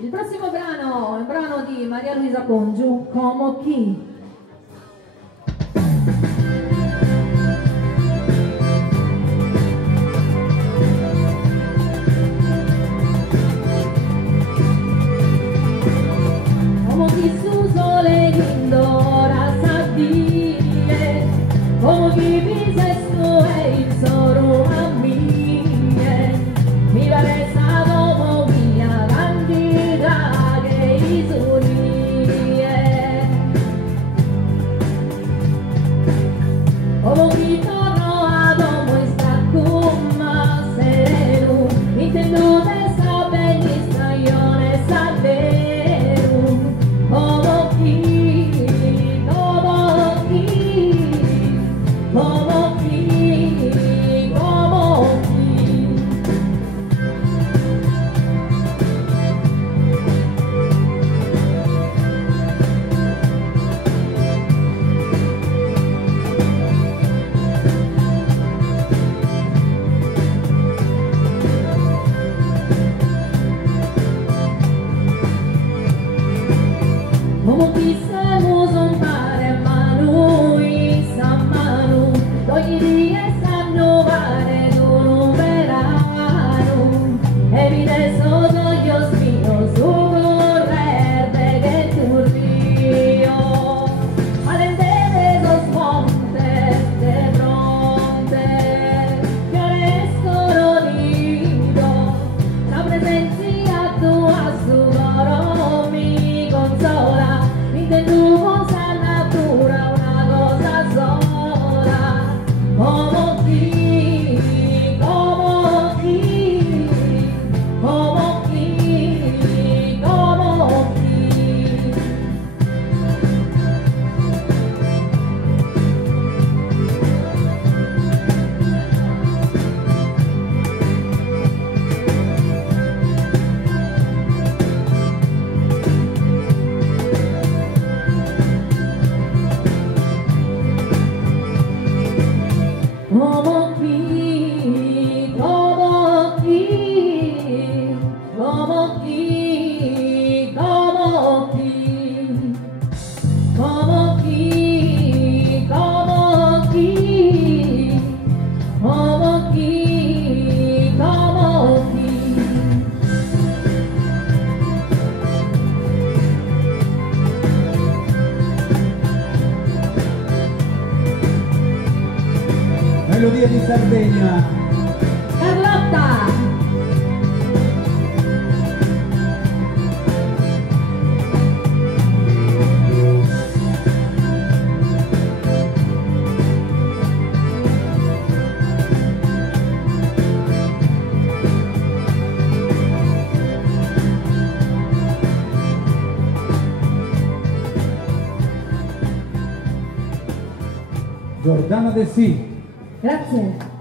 Il prossimo brano è un brano di Maria Luisa Congiu, Como Chi. Como chi su sole indora sabile, como chi bisesto e il soro a mie, mi pare stato mia candida che isolie. Como chi torno ad uomo e sta come sereno, intendo te sa benissimo io ne sapevo. Como chi, como chi, como chi, como chi. Como quisiamo sompare mano in San Manu, ogni dia stanno pare d'un verano, e vide sotto gli spino su correrte che tu rio, malentete so smonte de fronte, che resto nido, la presenza tua su loro mi consola. Tu cosa natura una cosa sola, como chi, como chi, como chi, como chi. Como chi, como chi, como chi, como chi, como chi, como chi, como chi, como chi. Melodia di Sardegna. Carlotta. Giordana De Sì. Grazie.